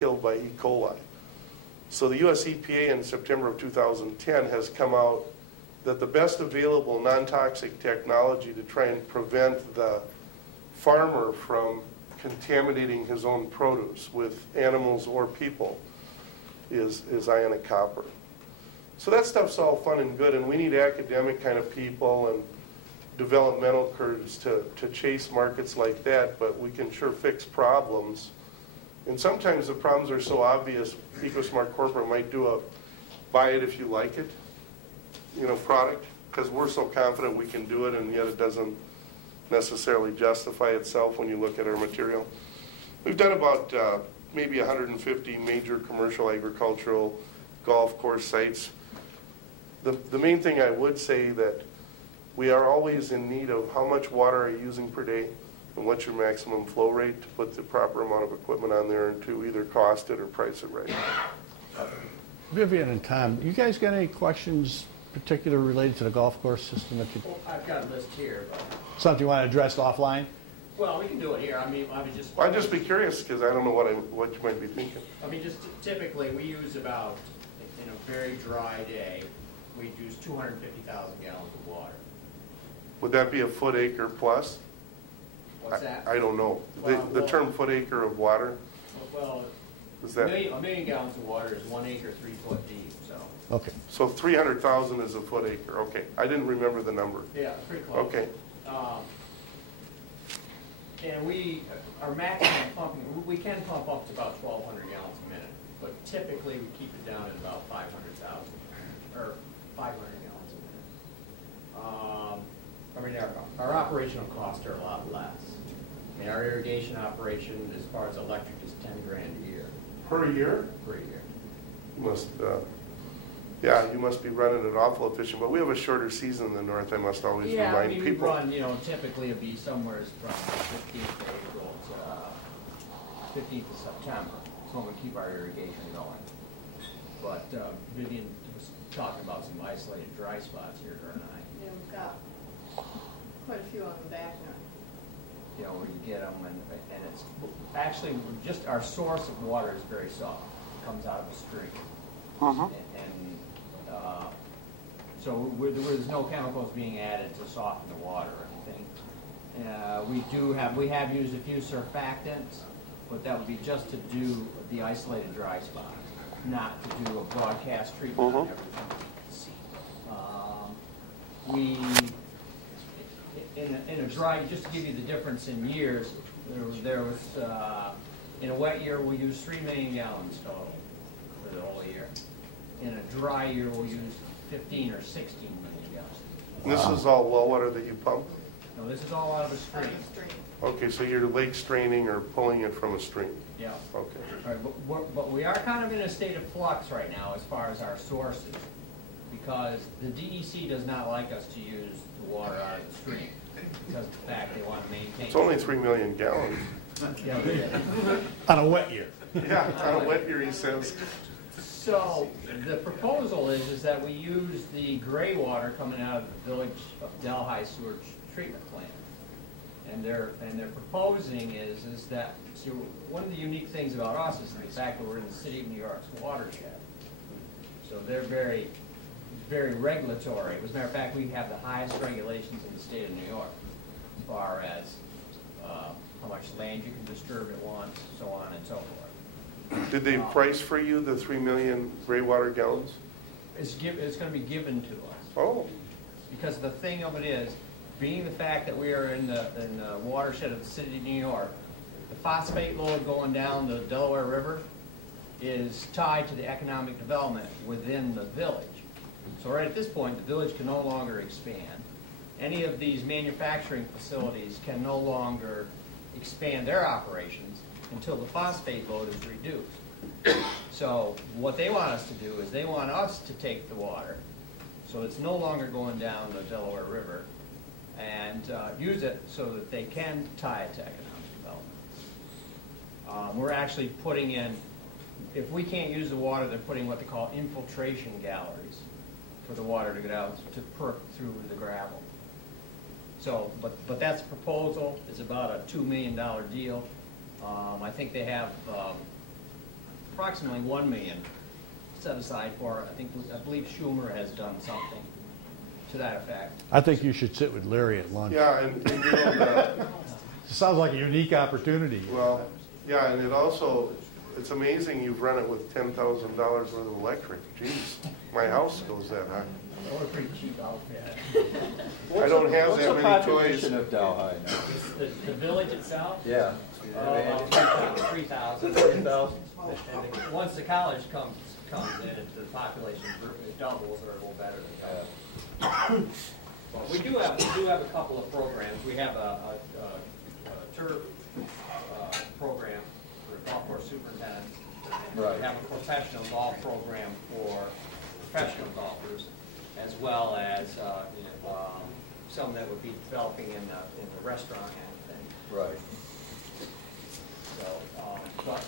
killed by E. coli. So the US EPA in September of 2010 has come out that the best available non-toxic technology to try and prevent the farmer from contaminating his own produce with animals or people is ionic copper. So that stuff's all fun and good, and we need academic kind of people and developmental curves to chase markets like that, but we can sure fix problems. And sometimes the problems are so obvious, EcoSmarte Corporate might do a buy it if you like it, product, because we're so confident we can do it, and yet it doesn't necessarily justify itself when you look at our material. We've done about maybe 150 major commercial agricultural golf course sites. The main thing I would say that we are always in need of how much water are you using per day and what's your maximum flow rate to put the proper amount of equipment on there and to either cost it or price it right. Vivian and Tom, you guys got any questions particularly related to the golf course system? That you... Well, I've got a list here. But... Something you want to address offline? Well, we can do it here. I mean, I would just... Well, I'd just be curious because I don't know what you might be thinking. I mean, just typically we use about, in a very dry day, we'd use 250,000 gallons of water. Would that be a foot acre plus? What's that? I don't know. The term foot acre of water? Well, is that... a million gallons of water is 1 acre, 3 foot deep, so... Okay. So 300,000 is a foot acre. Okay. I didn't remember the number. Yeah, pretty close. Okay. And our maximum pumping, we can pump up to about 1,200 gallons a minute, but typically we keep it down at about 500,000, or 500 gallons a minute. I mean, our operational costs are a lot less. I mean, our irrigation operation, as far as electric, is 10 grand a year. Per year? Per year. You must, yeah, you must be running it awful efficient. But we have a shorter season in the north. I must always remind people. Yeah, we run, typically it'd be somewhere from 15th of April to 15th of September. That's when we keep our irrigation going. But Vivian was talking about some isolated dry spots here during the night. Yeah, we've got quite a few on the back now. Where you get them, and it's actually just our source of water is very soft. It comes out of a stream. So there's no chemicals being added to soften the water or anything. We have used a few surfactants, but that would be just to do the isolated dry spots, not to do a broadcast treatment on everything. In a dry, just to give you the difference in years, there was in a wet year we'll use 3 million gallons total for the whole year. In a dry year we'll use 15 or 16 million gallons. And this is all well water that you pump? No, this is all out of a stream. Okay, so you're lake straining or pulling it from a stream? Yeah. Okay. All right, but we are kind of in a state of flux right now as far as our sources, because the DEC does not like us to use the water out of the stream because of the fact they want to maintain. It's only 3 million gallons. Yeah, on a wet year. Yeah, on a wet year, he says. So the proposal is that we use the gray water coming out of the Village of Delhi sewage treatment plant, and they're proposing is that, so one of the unique things about us is the fact that we're in the city of New York's watershed. So they're very, very regulatory. As a matter of fact, we have the highest regulations in the state of New York as far as how much land you can disturb at once, so on and so forth. Did they price for you the 3 million gray water gallons? It's going to be given to us. Oh. Because the thing of it is, being the fact that we are in the watershed of the city of New York, the phosphate load going down the Delaware River is tied to the economic development within the village. So right at this point, the village can no longer expand. Any of these manufacturing facilities can no longer expand their operations until the phosphate load is reduced. So what they want us to do is they want us to take the water, so it's no longer going down the Delaware River, and use it so that they can tie it to economic development. We're actually putting in, if we can't use the water, they're putting what they call infiltration galleries for the water to get out to perk through the gravel. So, but that's a proposal. It's about a $2 million deal. I think they have approximately 1 million set aside for, I believe Schumer has done something to that effect. I think you should sit with Larry at lunch. Yeah, and you know, It sounds like a unique opportunity. well, yeah, and it also, it's amazing you've run it with $10,000 worth of electric. Jeez, my house goes that high. We're pretty cheap outfit. I don't have What's that the many population toys. of Delhi now? The village itself? Yeah. About 3,000. 3,000? And once the college comes in, the population doubles or a little better than that. Well, we do have a couple of programs. We have a turf program for golf course superintendents. Right. We have a professional golf program for professional golfers, as well as some that would be developing in the restaurant and thing. Right. So, but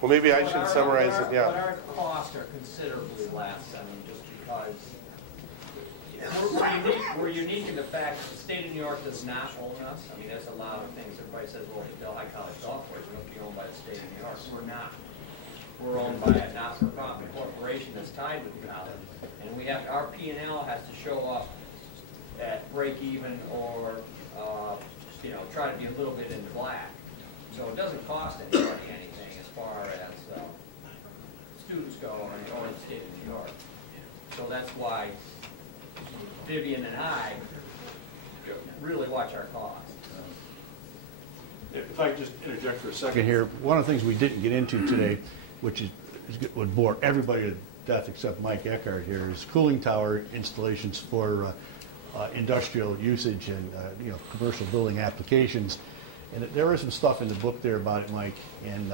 Well, maybe I should summarize it, But yeah. our costs are considerably less, I mean, just because we're unique in the fact that the state of New York does not own us. I mean, there's a lot of things. Everybody says, well, the Delhi College Golf Course must be owned by the state of New York. We're not. We're owned by a not-for-profit corporation that's tied with the college. And we have, our P&L has to show up at break even or, try to be a little bit in the black. So it doesn't cost anybody anything as far as students go or the state of New York. So that's why Vivian and I really watch our costs. If I could just interject for a second. Here, one of the things we didn't get into today, which would bore everybody to death except Mike Eckhart here, is cooling tower installations for industrial usage and commercial building applications. And there is some stuff in the book there about it, Mike, and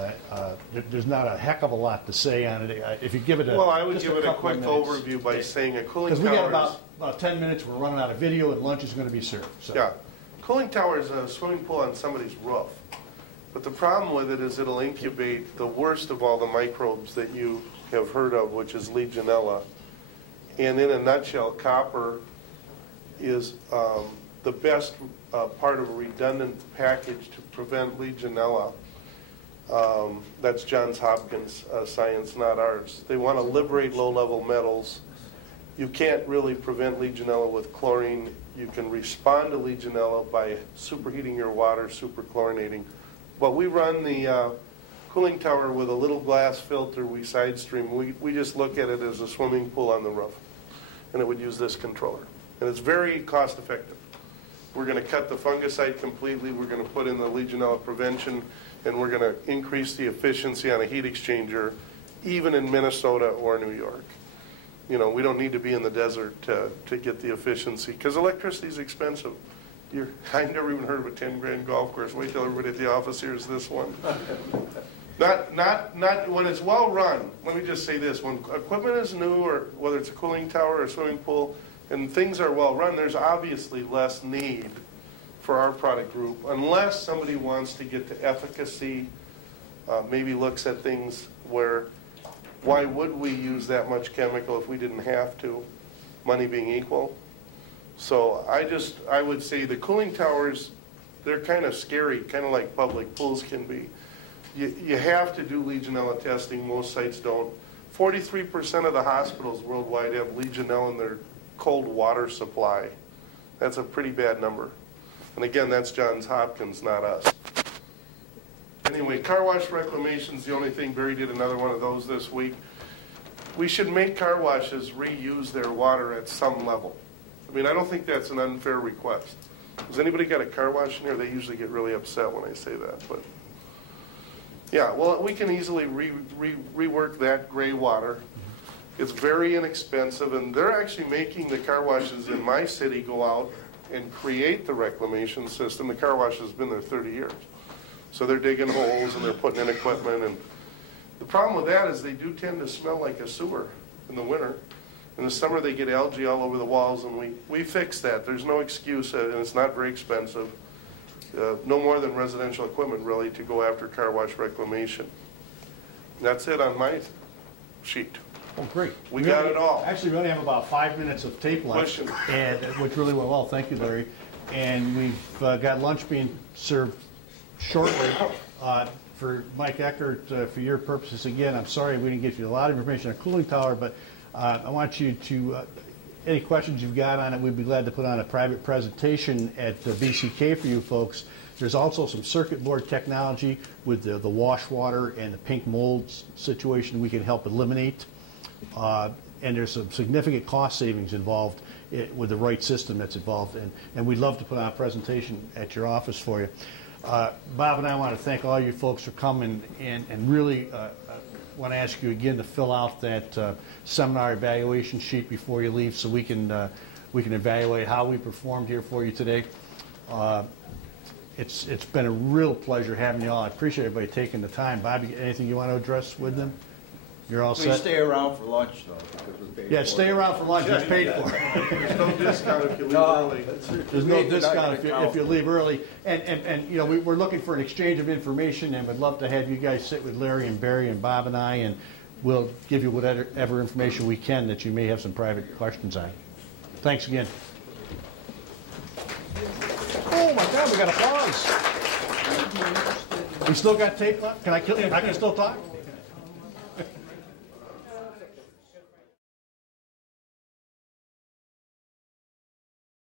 there's not a heck of a lot to say on it. If you give it a Well, I would just give it a couple of quick minutes. overview by saying a cooling Because tower we got is... about 10 minutes, we're running out of video, and lunch is going to be served. So. Yeah, cooling tower is a swimming pool on somebody's roof. But the problem with it is it'll incubate the worst of all the microbes that you have heard of, which is Legionella. And in a nutshell, copper is the best part of a redundant package to prevent Legionella. That's Johns Hopkins science, not ours. They want to liberate low-level metals. You can't really prevent Legionella with chlorine. You can respond to Legionella by superheating your water, superchlorinating. But we run the cooling tower with a little glass filter we side stream. We just look at it as a swimming pool on the roof. And it would use this controller. And it's very cost effective. We're going to cut the fungicide completely. We're going to put in the Legionella prevention. And we're going to increase the efficiency on a heat exchanger, even in Minnesota or New York. We don't need to be in the desert to get the efficiency, because electricity is expensive. I never even heard of a 10-grand golf course. Wait till everybody at the office hears this one. Not when it's well run. Let me just say this: when equipment is new, or whether it's a cooling tower or a swimming pool, and things are well run, there's obviously less need for our product group, unless somebody wants to get to efficacy. Maybe looks at things where, why would we use that much chemical if we didn't have to, money being equal? So I would say the cooling towers, they're kind of scary, kind of like public pools can be. You have to do Legionella testing. Most sites don't. 43% of the hospitals worldwide have Legionella in their cold water supply. That's a pretty bad number. And again, that's Johns Hopkins, not us. Anyway, car wash reclamation's the only thing. Barry did another one of those this week. We should make car washes reuse their water at some level. I mean, I don't think that's an unfair request. Has anybody got a car wash in here? They usually get really upset when I say that. But yeah, well, we can easily rework that gray water. It's very inexpensive, and they're actually making the car washes in my city go out and create the reclamation system. The car wash has been there 30 years. So they're digging holes and they're putting in equipment. And the problem with that is they do tend to smell like a sewer in the winter. In the summer, they get algae all over the walls, and we fix that. There's no excuse, and it's not very expensive. No more than residential equipment, really, to go after car wash reclamation. That's it on my sheet. Oh, great. We got it all. Actually, we only have about 5 minutes of tape left, Question. and which really went well. Thank you, Larry. And we've got lunch being served shortly. for Mike Eckert, for your purposes, again, I'm sorry we didn't give you a lot of information on cooling tower, but I want you to, any questions you've got on it, we'd be glad to put on a private presentation at BCK for you folks. There's also some circuit board technology with the wash water and the pink mold situation we can help eliminate. And there's some significant cost savings involved with the right system that's involved. And we'd love to put on a presentation at your office for you. Bob and I want to thank all you folks for coming and really want to ask you again to fill out that seminar evaluation sheet before you leave so we can evaluate how we performed here for you today. It's been a real pleasure having you all. I appreciate everybody taking the time. Bobby, anything you want to address with them? You're all Please set? stay around for lunch, though, because we're paid Yeah, for stay it. around for lunch. It's paid for. There's no discount if you leave No, early. There's no They're not discount gonna if you leave early. And you know, we're looking for an exchange of information, and would love to have you guys sit with Larry and Barry and Bob and I, and we'll give you whatever information we can that you may have some private questions on. Thanks again. Oh my God, we got applause. We still got tape left? I can still talk?